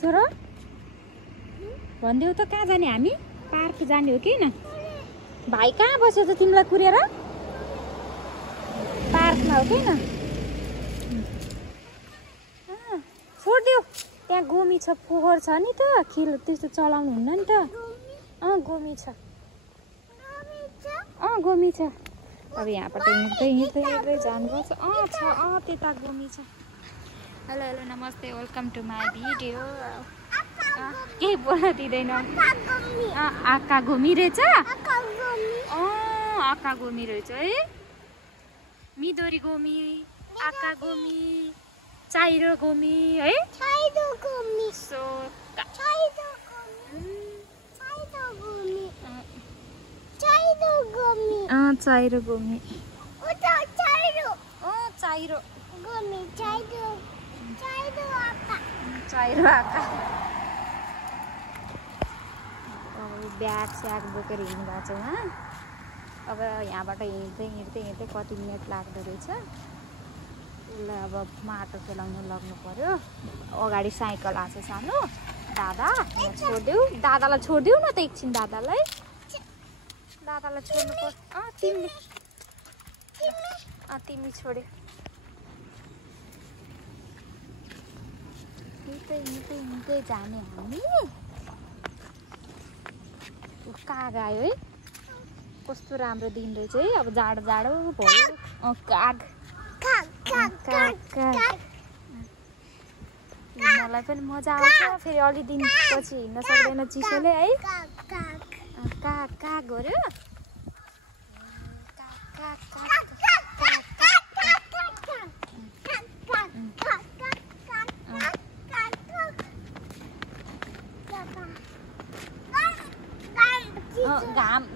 छोरो भन्देऊ त कहाँ जाने हामी? पार्क जाने हो कि न? भाइ कहाँ बस्यो त तिमीलाई कुरेर? पार्कमा हो कि न? छोडिदेऊ, त्यहाँ गोमी छ, फोहोर छ नि त, खेल त्यस्तो चलाउनु हुन्न नि त। गोमी छ, गोमी छ। अब यहाँबाट हिँड्दै हिँड्दै हिँड्दै जानुपर्छ। छ त्यता गोमी छ। हेलो हेलो नमस्ते, वेलकम टु माई भिडियो। केही बोल्न दिँदैन। आका गोमी रहेछ। आका गोमी रहेछ है। मिदोरी गोमी, आका गोमी, चाइरो गोमी है। चाइरो गोमी। चाइरो गोमी। चाइरो गोमी, चाइरो आका। ब्याग स्याग बोकेर हिँड्नु भएको छ उहाँ। अब यहाँबाट हिँड्दै हिँड्दै हिँड्दै कति मिनट लाग्दो रहेछ। उसलाई अब माटो खेलाउनु लग्नु पर्यो। अगाडि साइकल आएको छ सानो। दादा छोडिदेऊ, दादालाई छोडिदेऊ न त एकछिन। दादालाई छोड्नु पर्छ। तिमी छोड्यो। हिँड्दै हिँड्दै जाने हामी। काग आयो है। कस्तो राम्रो दिन रहेछ है। अब जाडो जाडो भयो। काग मलाई पनि मजा आउँछ। फेरि अलि दिनपछि हिँड्न सक्दैन चिसोले है। काग हो र।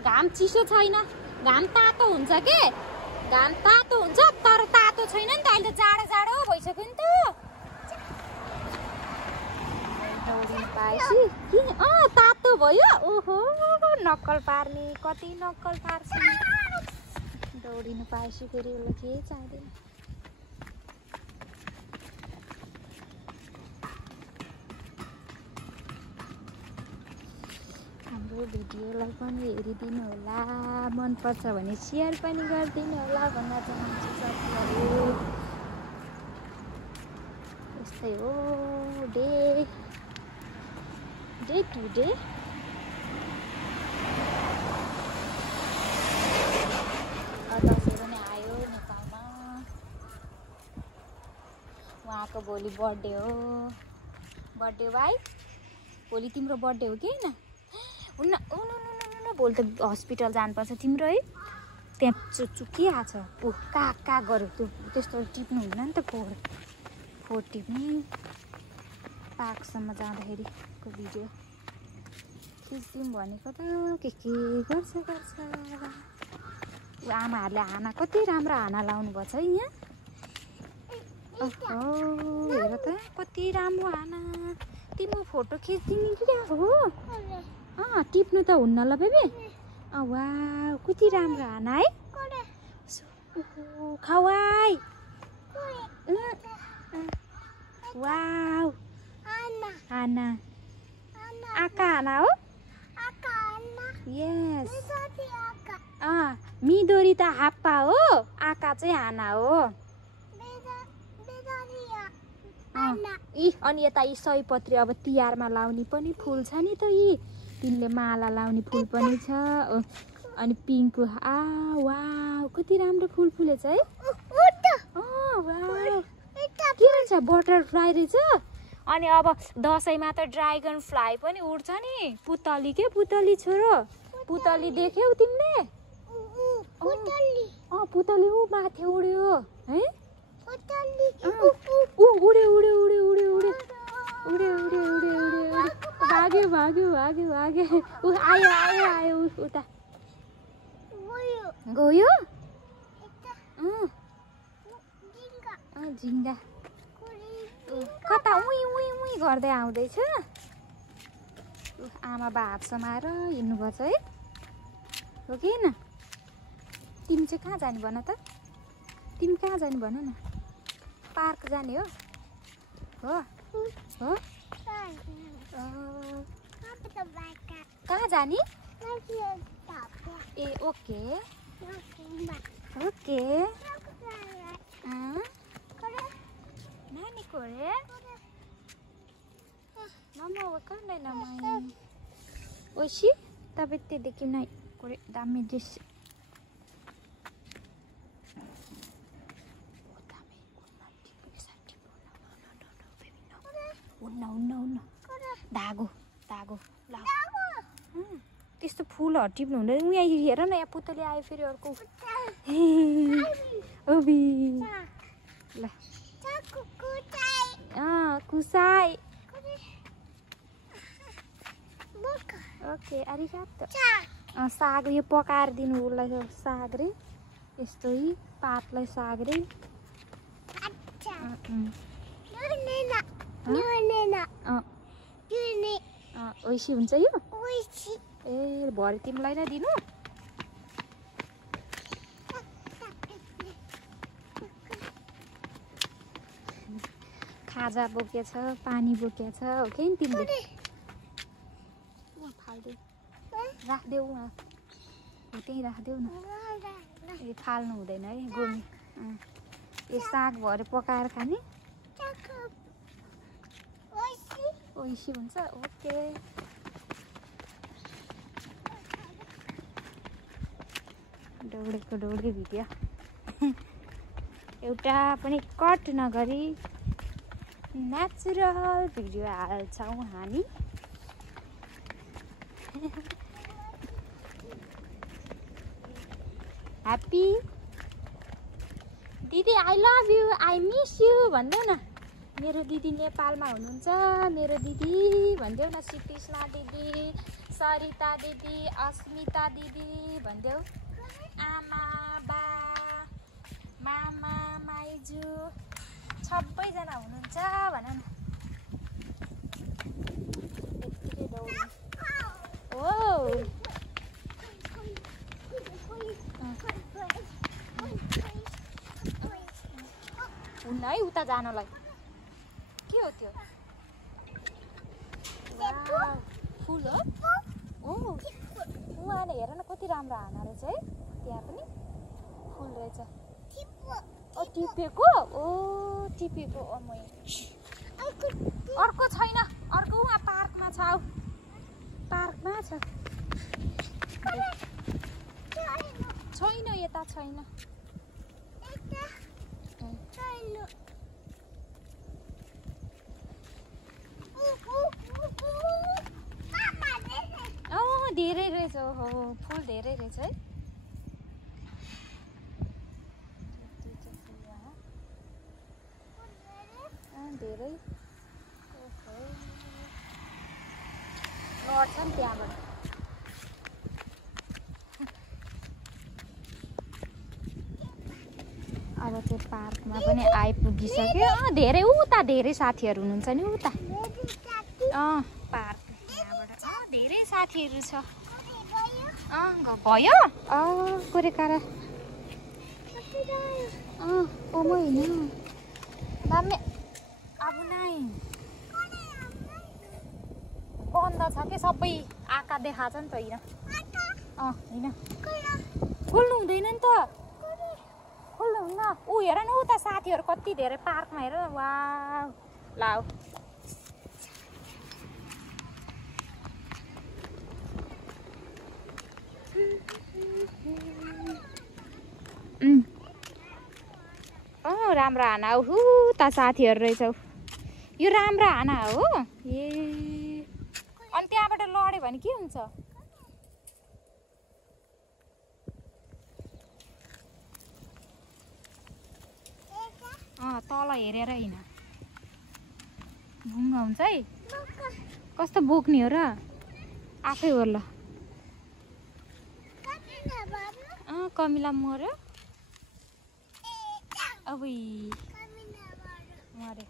घाम चिसो छैन, घाम तातो हुन्छ के। घाम तातो हुन्छ तर तातो छैन नि त। अहिले त जाडो जाडो भइसक्यो नि त। दौडिनु पाएपछि किन तातो भयो। ओहो नक्कल पार्ने, कति नक्कल पार्छ। दौडिनु पाएपछि फेरि उसलाई केही चाहिँदैन। हाम्रो भिडियोलाई पनि हेरिदिनु होला, मनपर्छ भने सेयर पनि गरिदिनु होला भन्न चाहन्छु साथीहरू। यस्तै हो डे टु डे। दसैँ पनि आयो नेपालमा। उहाँको भोलि बर्थडे हो। बर्थडे भाइ, भोलि तिम्रो बर्थडे हो कि होइन? भोलि त हस्पिटल जानुपर्छ तिम्रो है। त्यहाँ चुकिहाल्छ। काग गऱ्यो त्यो, त्यस्तो टिप्नु हुँदैन नि त। फोहोर टिप्ने। पार्कसम्म जाँदाखेरिको भिडियो खिच्दिउँ भनेको त के गर्छ। आमाहरूले हाना कति राम्रो हाना लाउनु भएको छ है यहाँ। हेर त कति राम्रो हाना। तिम्रो फोटो खिचिदिने कि हो? टिप्नु त हुन्न ल बेबी। वाह कति राम्रो हाना है। खवाई। वाउ हाना। आका हाना हो। यस। मिदोरी त हाप्पा हो, आका चाहिँ हाना हो। अनि यता यी सयपत्री अब तिहारमा लाउने पनि फुल छ नि त। यी तिमीले माला लाउने फुल पनि छ। अनि पिङ्क। वाउ कति राम्रो फुल फुलेछ है। के रहेछ? बटरफ्लाई रहेछ। अनि अब दसैँमा त ड्रागन फ्लाई पनि उड्छ नि। पुतली के पुतली छोरो, पुतली देख्यौ तिमीले? पुतली ऊ माथि उड्यो है। उड्यो आयो उता गयो। झिङ्गा कता उही गर्दै आउँदैछ। आमा बा हात समाएर हिँड्नुपर्छ है हो कि न? तिमी चाहिँ कहाँ जाने भन त? तिमी कहाँ जाने भन न? पार्क जाने हो? कहाँ जाने ए ओके ओके नानीको रे नमो कहाँ नमाई ओशी तपाईँ देखि नै कोरे दामी दृश्य उन्न धागो धागो ला त्यस्तो फुलहरू टिप्नु हुँदैन यहाँ हेर न यहाँ पुतली आयो फेरि अर्को ओबी ल कुसाई ओके आरिगातो साग यो पकाएर दिनु उसलाई साग रे यस्तो पातलाई साग रे ओइसी हुन्छ यो ए भरे तिमीलाई नै दिनु खाजा बोकेछ पानी बोकेछ हो कि तिमीले राखिदेऊ न त्यहीँ राखिदेऊ न ए फाल्नु हुँदैन है गोमी यो साग भरे पकाएर खाने ओइसी हुन्छ ओके दौडेको भिडियो एउटा पनि कट नगरी नेचुरल भिडियो हाल्छौँ हामी ह्याप्पी दिदी I love you I miss you भन्दै न मेरो दिदी नेपालमा हुनुहुन्छ मेरो दिदी भन्देऊ न श्रीकृष्ण दिदी सरिता दिदी अस्मिता दिदी भन्देऊ आमा बा मामा माइजू सबैजना हुनुहुन्छ भन न यतिकै दौड्नु ओ हुन्न है उता जानलाई के हो त्यो फुल हो ओ उहाँले हेर न कति राम्रो हाना रहेछ है त्यहाँ पनि फुल रहेछ ओ टिपेको अर्को छैन अर्को उहाँ पार्कमा छ पार्कमा छ छैन यता छैन धेरै रहेछ हो फुल धेरै रहेछ है धेरै लड्छ नि त्यहाँबाट अब चाहिँ पार्कमा पनि आइपुगिसक्यो धेरै उता धेरै साथीहरू हुनुहुन्छ नि उता पार्क यहाँबाट धेरै साथीहरू छ भयो कोरेकारा ओमो होइन दामी अब नै बन्द छ कि सबै आँखा देखाएको छ नि त होइन खोल्नु हुँदैन नि त खोल्नु हुन्न ऊ हेर न उता साथीहरू कति धेरै पार्कमा हेर वा लाऊ राम्रो हाना हो उता साथीहरू रहेछौ यो राम्रो हाना हो ए अनि त्यहाँबाट लड्यो भने के हुन्छ तल हेरेर हैन भुङ्गा हुन्छ है कस्तो बोक्ने हो र आफै हो ल कमिला मर्यो अब मर्यो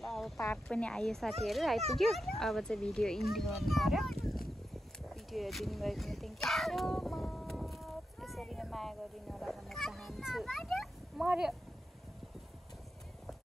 ल अब पार्क पनि आयो साथीहरू आइपुग्यो अब चाहिँ भिडियो इन्ड गर्नु पर्यो भिडियो हेरिदिनु भएको थ्याङ्क यू सो मच यसरी नै माया गरिदिनु होला भन्न चाहन्छु मर्यो